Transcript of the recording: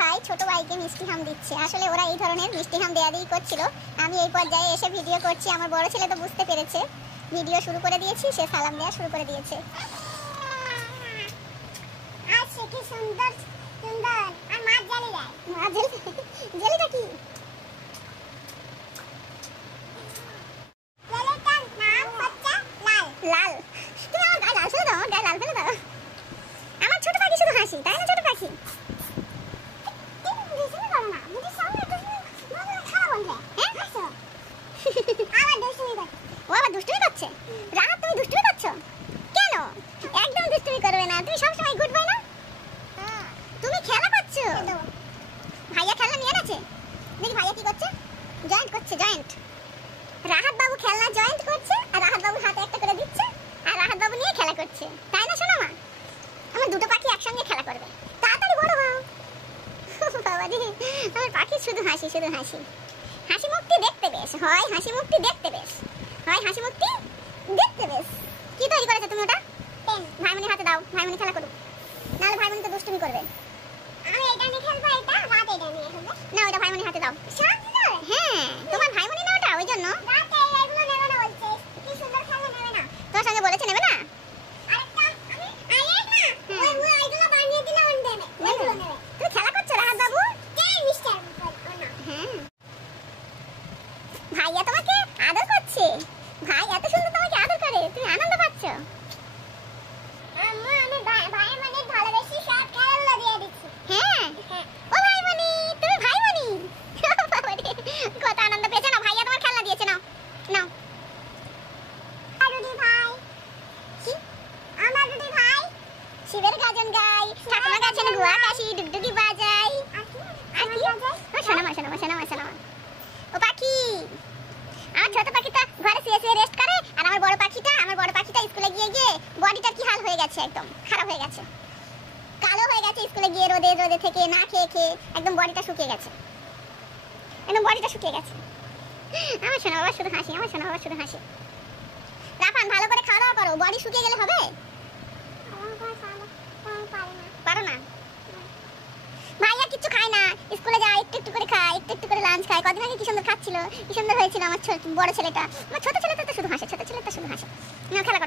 ভাই ছোট ভাইকে মিষ্টি হাম দিচ্ছে। আসলে ওরা এই ধরনের মিষ্টি হাম দেয়া দিই করছিল। আমি এই পর্যায়ে এসে ভিডিও করছি। আমার বড় ছেলে তো বুঝতে পেরেছে, ভিডিও শুরু করে দিয়েছি, সে সালাম দেওয়া শুরু করে দিয়েছে। আচ্ছা কি সুন্দর সুন্দর। আর মাছ জেলি দেয়। মাছ জেলি, জেলিটা কি? জেলিটার নাম হচ্ছে লাল। লাল? তুমি আমার গায়ে লাল ফেলে দাও, আমার গায়ে লাল ফেলে দাও। আমার ছোট পাখি শুধু হাসি, তাই না ছোট পাখি? দুষ্টুমি করছে। রাত তুমি দুষ্টুমি করছো কেন? একদম দুষ্টুমি করবে না, তুমি সবসময় গুড বয় না। তুমি খেলা করছো, ভাইয়া খেলনা নিয়ে গেছে। দেখি ভাইয়া কি করছে, জয়েন্ট করছে। জয়েন্ট রাহাত বাবু খেলনা জয়েন্ট করছে, আর রাহাত বাবু হাতে একটা করে দিচ্ছে, আর রাহাত বাবু নিয়ে খেলা করছে, তাই না শোনো মা? আমার দুটো পাখি একসঙ্গে খেলা করবে, তাড়াতাড়ি বড় হও। বাবা রে, আমার পাখি শুধু হাসি, শুধু হাসি। হাসি মুখটি দেখতে বেশ হয়, হাসি মুখটি দেখতে বেশ হয়, হাসি মুখটি দেখতে বেশ। কি তৈরি করেছো তুমি ওটা? পেন। ভাইমনির হাতে দাও, ভাইমনি খেলা করুক, নাহলে ভাইমনি তো দুষ্টুমি করবে। আমি এটা নিয়ে খেলবো, এটা রাত এটা নিয়ে খেলবো না, ওটা ভাইমনির হাতে দাও। হ্যাঁ, তোমার ভাইমনি না ওটা, ওই জন্য রাত এইগুলো নেবে না বলছে। কি সুন্দর খেলনা নেবে না, তোমার সঙ্গে বলেছে নেবে না। আরেকটা আমি আরেক না, ওইগুলো বানিয়ে দিলে অন দেবে, ওইগুলো নেবে। তুমি খেলা করছো রাহাত বাবু? কে মিস্টার না। হ্যাঁ, ভাইয়া তোমাকে আদর করছে, ভাই এত সুন্দর তোমাকে আদর করে, তুমি আনন্দ পাচ্ছ। আম্মা আমি ভাইমনি ভালোবেসে সব খেলনা দিয়ে দিচ্ছি। হ্যাঁ, ও ভাইমনি, তুমি ভাইমনি। কত আনন্দ পেয়েছে না, ভাইয়া তোমার খেলনা দিয়েছে। নাও নাও। আরুদি ভাই কি? আমার রুদি ভাই শিবের গাজন গাই, ঠাকুমা গাছেন গুয়া কাশি, ডুগডুগি বাজাই। আর কি? শোনো মা, শোনো মা, শোনো মা, শোনো মা। ও পাখি, আমার ছোট পাখিটা ঘরে শুয়ে শুয়ে রেস্ট করে, আর আমার বড় পাখিটা স্কুলে গিয়ে গিয়ে বডিটা কি হাল হয়ে গেছে, একদম খারাপ হয়ে গেছে, কালো হয়ে গেছে। স্কুলে গিয়ে রোদে থেকে না খেয়ে খেয়ে একদম বডিটা শুকিয়ে গেছে, একদম বডিটা শুকিয়ে গেছে। আমার শোনা বাবা শুধু হাসি, আমার শোনা বাবা শুধু হাসি। রাফান ভালো করে খাওয়া দাওয়া করো, বডি শুকিয়ে গেলে হবে। পারো না? ভাইয়া কিছু খায় না, স্কুলে যায় একটু একটু করে খায়, একটু একটু করে লাঞ্চ খায়। কদিন আগে কি সুন্দর খাচ্ছিল, কি সুন্দর হয়েছিল আমার বড় ছেলেটা। আমার ছোট ছেলেটা তো শুধু হাসে, ছোট ছেলেটা শুধু হাসে। খেলা